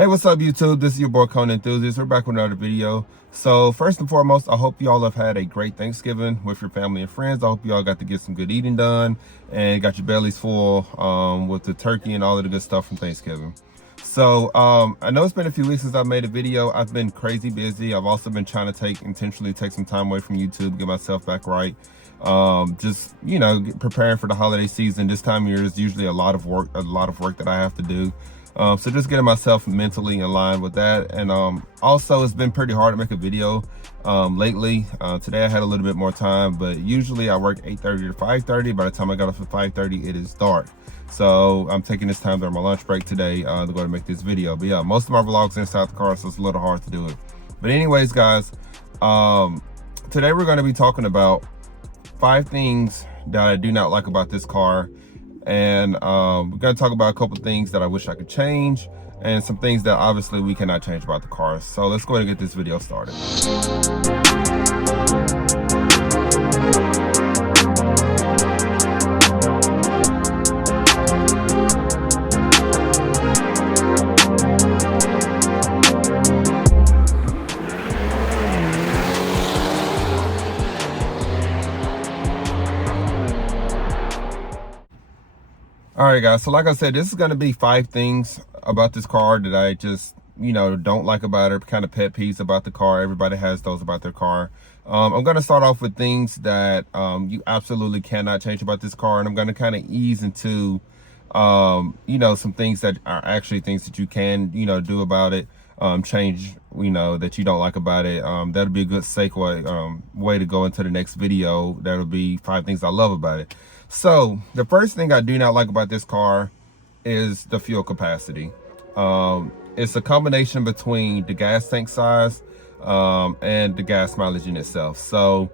Hey, what's up YouTube? This is your boy Kona Enthusiast. We're back with another video. So first and foremost, I hope you all have had a great Thanksgiving with your family and friends. I hope you all got to get some good eating done and got your bellies full with the turkey and all of the good stuff from Thanksgiving. So I know it's been a few weeks since I made a video. I've been crazy busy. I've also been trying to intentionally take some time away from YouTube, get myself back right. Just, you know, preparing for the holiday season. This time of year is usually a lot of work that I have to do. So just getting myself mentally in line with that. And also it's been pretty hard to make a video lately. Today I had a little bit more time, but usually I work 8:30 to 5:30. By the time I got off at 5:30, it is dark. So I'm taking this time during my lunch break today to go to make this video. But yeah, most of my vlogs are inside the car, so it's a little hard to do it. But anyways, guys, today we're going to be talking about 5 things that I do not like about this car. And we're going to talk about a couple things that I wish I could change and some things that obviously we cannot change about the car. So let's go ahead and get this video started. All right, guys, so like I said, this is going to be 5 things about this car that I just, you know, don't like about it, kind of pet peeves about the car. Everybody has those about their car. I'm going to start off with things that you absolutely cannot change about this car, and I'm going to kind of ease into, you know, some things that are actually things that you can, you know, do about it, change, you know, that you don't like about it. That'll be a good segue way to go into the next video. That'll be 5 things I love about it. So the first thing I do not like about this car is the fuel capacity. It's a combination between the gas tank size and the gas mileage in itself. So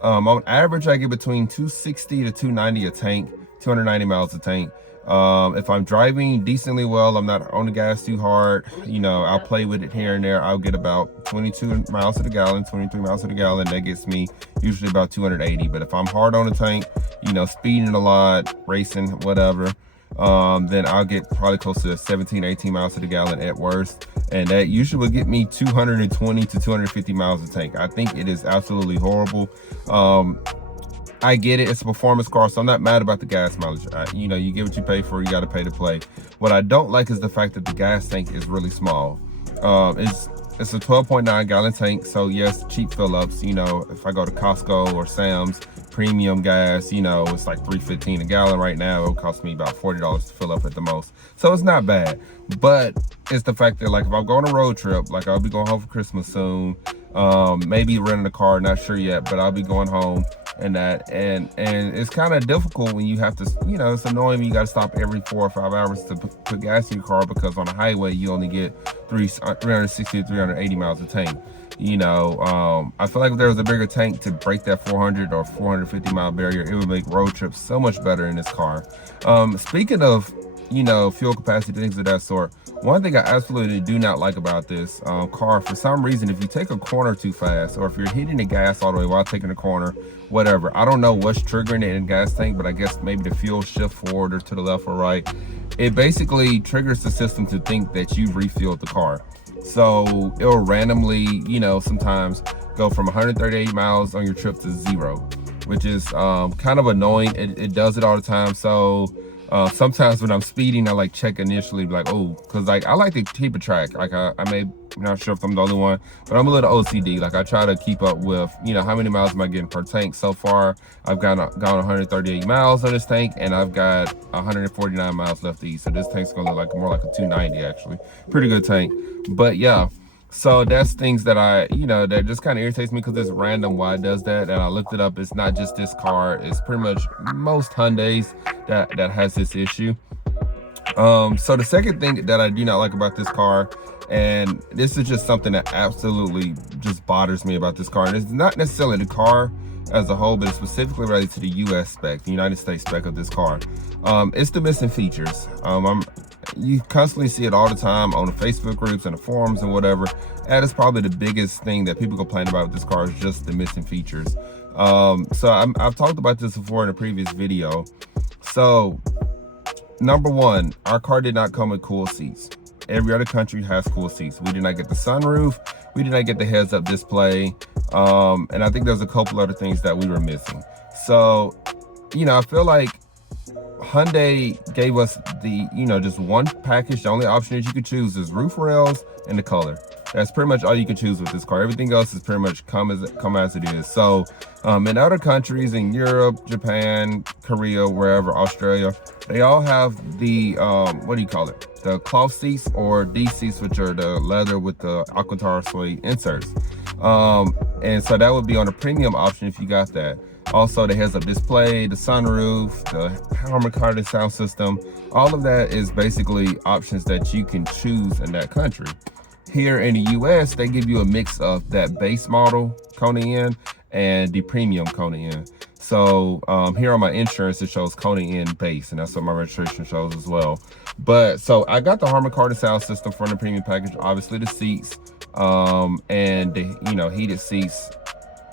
on average, I get between 260 to 290 a tank, 290 miles a tank. If I'm driving decently well, I'm not on the gas too hard, you know, I'll play with it here and there. I'll get about 22 miles to the gallon, 23 miles to the gallon. That gets me usually about 280. But if I'm hard on the tank, you know, speeding a lot, racing, whatever, then I'll get probably close to 17, 18 miles to the gallon at worst. And that usually will get me 220 to 250 miles a tank. I think it is absolutely horrible. I get it, it's a performance car, so I'm not mad about the gas mileage. You know, you get what you pay for, you got to pay to play. What I don't like is the fact that the gas tank is really small. It's a 12.9 gallon tank, so yes, cheap fill-ups. You know, if I go to Costco or Sam's, premium gas, you know, it's like $3.15 a gallon right now. It'll cost me about $40 to fill up at the most. So it's not bad, but it's the fact that, like, if I'm going on a road trip, like I'll be going home for Christmas soon, maybe renting a car, not sure yet, but I'll be going home. And it's kind of difficult when you have to, you know, it's annoying when you got to stop every 4 or 5 hours to put gas in your car, because on the highway you only get 360 to 380 miles a tank. You know, I feel like if there was a bigger tank to break that 400 or 450 mile barrier, it would make road trips so much better in this car. Speaking of, you know, fuel capacity, things of that sort, one thing I absolutely do not like about this car, for some reason, if you take a corner too fast, or if you're hitting the gas all the way while taking a corner, whatever, I don't know what's triggering it in the gas tank, but I guess maybe the fuel shift forward or to the left or right. It basically triggers the system to think that you refilled the car. So it'll randomly, you know, sometimes go from 138 miles on your trip to 0, which is kind of annoying. It does it all the time. So sometimes when I'm speeding, I like check initially, like, oh, because like I like to keep a track. Like I'm not sure if I'm the only one, but I'm a little OCD. Like I try to keep up with, you know, how many miles am I getting per tank. So far, I've gone 138 miles on this tank, and I've got 149 miles left to eat. So this tank's gonna look like more like a 290 actually. Pretty good tank. But yeah. So that's things that that just kind of irritates me, because it's random why it does that. And I looked it up. It's not just this car. It's pretty much most Hyundais that has this issue. So the second thing that I do not like about this car, and this is just something that absolutely just bothers me about this car, and it's not necessarily the car as a whole, but it's specifically related to the US spec, the United States spec of this car. It's the missing features. You constantly see it all the time on the Facebook groups and the forums and whatever. That is probably the biggest thing that people complain about with this car, is just the missing features. So I've talked about this before in a previous video. So number one, our car did not come with cool seats. every other country has cool seats. We did not get the sunroof. We did not get the heads-up display. And I think there's a couple other things that we were missing. So, I feel like Hyundai gave us the, just one package. The only option that you could choose is roof rails and the color. That's pretty much all you can choose with this car. Everything else is pretty much come as it is. So in other countries, in Europe, Japan, Korea, wherever, Australia, they all have the, what do you call it? The cloth seats, or these seats, which are the leather with the Alcantara suede inserts. And so that would be on a premium option if you got that. Also, the heads-up display, the sunroof, the Harman Kardon sound system, all of that is basically options that you can choose in that country. Here in the US, they give you a mix of that base model Kona N and the premium Kona N. So here on my insurance, it shows Kona N base, and that's what my registration shows as well. But so I got the Harman Kardon sound system for the premium package, obviously the seats, and the heated seats,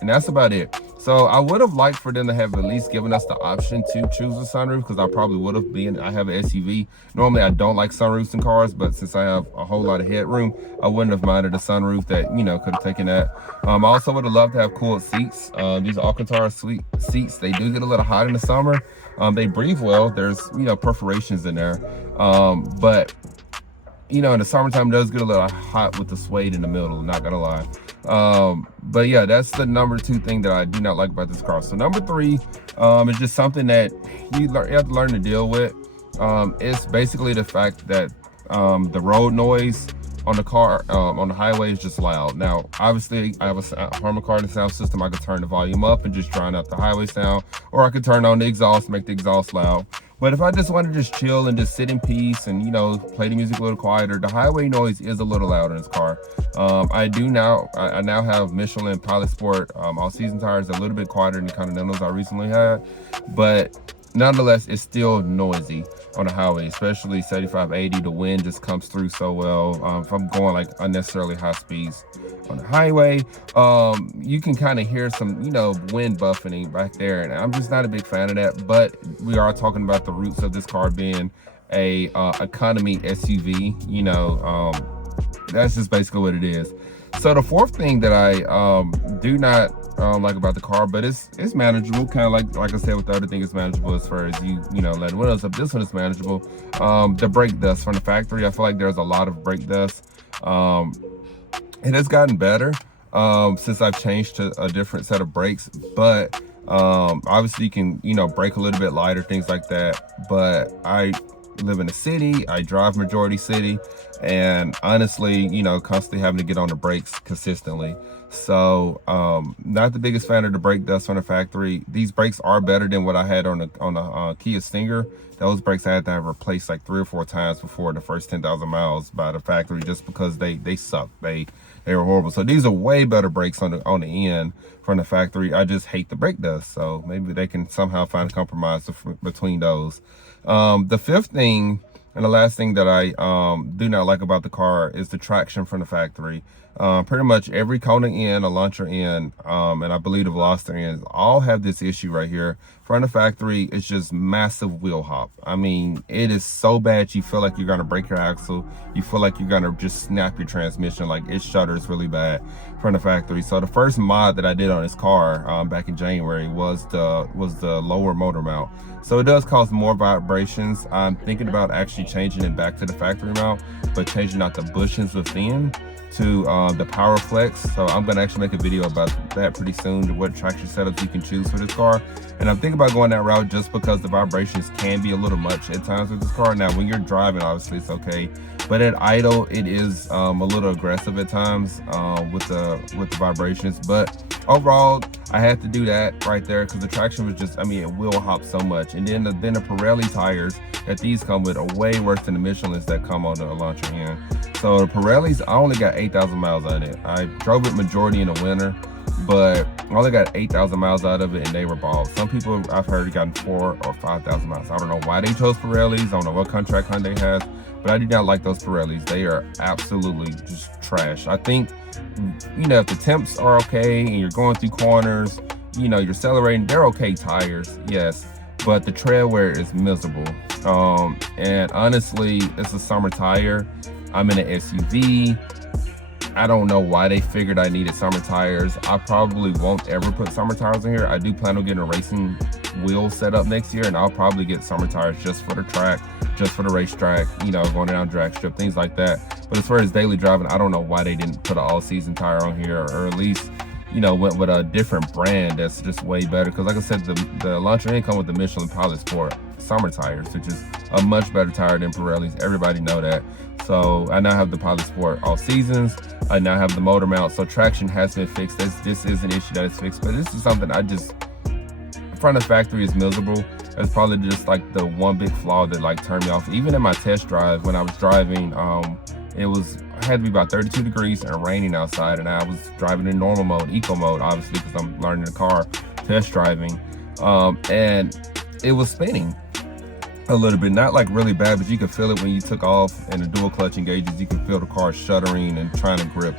and that's about it. So I would have liked for them to have at least given us the option to choose a sunroof, because I probably would have been. I have an SUV. Normally I don't like sunroofs in cars, but since I have a whole lot of headroom, I wouldn't have minded a sunroof that could have taken that. I also would have loved to have cooled seats. These Alcantara seats, they do get a little hot in the summer. They breathe well. There's perforations in there, but in the summertime it does get a little hot with the suede in the middle, not gonna lie. But yeah, that's the number 2 thing that I do not like about this car. So number 3 is just something that you have to learn to deal with. It's basically the fact that the road noise on the car, on the highway, is just loud. Now, obviously, I have a Harman Kardon sound system. I could turn the volume up and just drown out the highway sound, or I could turn on the exhaust, make the exhaust loud. But if I just want to just chill and just sit in peace and, play the music a little quieter, the highway noise is a little louder in this car. I now have Michelin Pilot Sport all-season tires, a little bit quieter than the Continentals I recently had. But nonetheless, it's still noisy on the highway, especially 75, 80. The wind just comes through so well. If I'm going like unnecessarily high speeds on the highway, you can kind of hear some, wind buffeting back there, and I'm just not a big fan of that. But we are talking about the roots of this car being a economy SUV. That's just basically what it is. So the 4th thing that I do not like about the car, but it's manageable, kind of like I said with the other thing, it's manageable as far as letting windows up. This one is manageable. The brake dust from the factory, I feel like there's a lot of brake dust. It has gotten better since I've changed to a different set of brakes, but obviously you can brake a little bit lighter, things like that. But I live in a city, I drive majority city, and honestly, constantly having to get on the brakes consistently. So not the biggest fan of the brake dust from the factory. These brakes are better than what I had on the Kia Stinger. Those brakes I had to have replaced like 3 or 4 times before the first 10,000 miles by the factory, just because they suck. They were horrible. So these are way better brakes on the end from the factory. I just hate the brake dust. So maybe they can somehow find a compromise between those. The 5th thing and the last thing that I do not like about the car is the traction from the factory. Pretty much every Kona N, Elantra N, and I believe the Veloster N all have this issue right here. From the factory, it's just massive wheel hop. I mean, it is so bad you feel like you're gonna break your axle. You feel like you're gonna just snap your transmission. Like, it shudders really bad from the factory. So the first mod that I did on this car back in January was the lower motor mount. So it does cause more vibrations. I'm thinking about actually changing it back to the factory mount, but changing out the bushings within to the Power Flex. So I'm gonna actually make a video about that pretty soon, what traction setups you can choose for this car. And I'm thinking about going that route just because the vibrations can be a little much at times with this car. Now, when you're driving, obviously it's okay, but at idle, it is a little aggressive at times with the vibrations. But overall, I had to do that right there because the traction was just, it will hop so much. And then the Pirelli tires that these come with are way worse than the Michelins that come on the Elantra N. So the Pirellis, I only got 8,000 miles on it. I drove it majority in the winter, but I only got 8,000 miles out of it, and they were balls. Some people I've heard gotten 4,000 or 5,000 miles. I don't know why they chose Pirellis. I don't know what contract Hyundai has, but I do not like those Pirellis. They are absolutely just trash. I think, if the temps are okay and you're going through corners, you're accelerating, they're okay tires, yes, but the tread wear is miserable. And honestly, it's a summer tire. I'm in an SUV. I don't know why they figured I needed summer tires. I probably won't ever put summer tires in here. I do plan on getting a racing wheel set up next year, and I'll probably get summer tires just for the track, just for the racetrack, you know, going down drag strip, things like that. But as far as daily driving, I don't know why they didn't put an all-season tire on here, or at least, you know, went with a different brand that's just way better. Because like I said, the Elantra N come with the Michelin Pilot Sport summer tires, which is a much better tire than Pirelli's. Everybody know that. So I now have the Pilot Sport all seasons. I now have the motor mount, so traction has been fixed. This is an issue that is fixed, but this is something I just, from the factory, is miserable. That's probably just like the one big flaw that like turned me off. Even in my test drive, when I was driving, it had to be about 32 degrees and raining outside, and I was driving in normal mode, eco mode, obviously, because I'm learning the car, test driving, and it was spinning a little bit, not like really bad, but you could feel it when you took off, and the dual clutch engages, you can feel the car shuddering and trying to grip.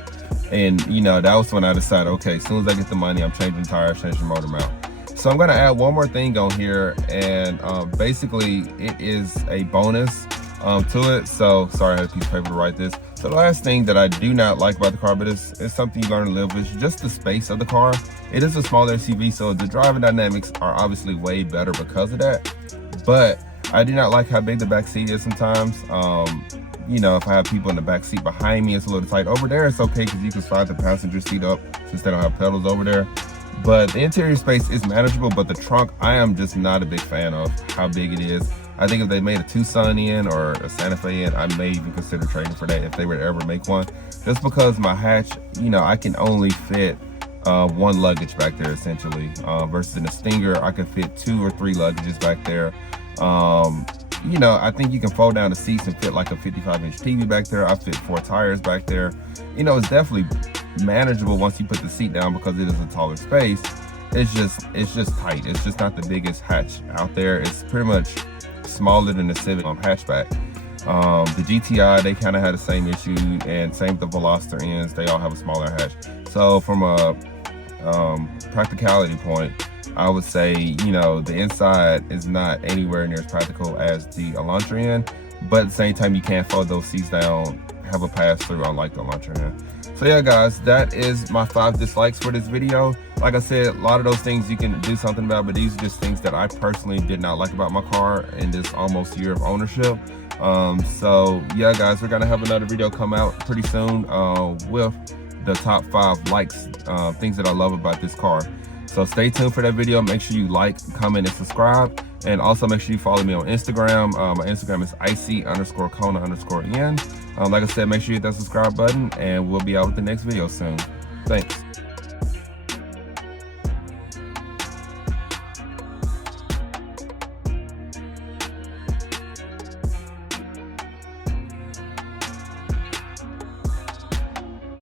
And you know, that was when I decided, okay, as soon as I get the money, I'm changing tires, changing motor mount. So I'm gonna add one more thing on here, and basically it is a bonus to it. So sorry, I had a piece of paper to write this. So the last thing that I do not like about the car, but it's something you learn to live with, just the space of the car. It is a smaller SUV, so the driving dynamics are obviously way better because of that. But I do not like how big the back seat is sometimes. You know, if I have people in the back seat behind me, it's a little tight. Over there, it's okay because you can slide the passenger seat up since they don't have pedals over there. But the interior space is manageable, but the trunk, I am just not a big fan of how big it is. I think if they made a Tucson in or a Santa Fe in, I may even consider trading for that if they were to ever make one. Just because my hatch, you know, I can only fit one luggage back there essentially, versus in a Stinger, I could fit 2 or 3 luggages back there. You know, I think you can fold down the seats and fit like a 55-inch TV back there. I fit 4 tires back there. You know, it's definitely manageable once you put the seat down because it is a taller space. It's just tight. It's just not the biggest hatch out there. It's pretty much smaller than the Civic hatchback. The GTI, they kind of had the same issue, and same with the Veloster Ns. They all have a smaller hatch. So from a practicality point, I would say, you know, the inside is not anywhere near as practical as the Elantra N, but at the same time, you can't fold those seats down, have a pass-through, unlike the Elantra N. So yeah, guys, that is my 5 dislikes for this video. Like I said, a lot of those things you can do something about, but these are just things that I personally did not like about my car in this almost year of ownership. So yeah, guys, we're gonna have another video come out pretty soon with the top 5 likes, things that I love about this car. So stay tuned for that video. Make sure you like, comment, and subscribe. And also make sure you follow me on Instagram. My Instagram is ic_Kona_N. Like I said, make sure you hit that subscribe button, and we'll be out with the next video soon. Thanks.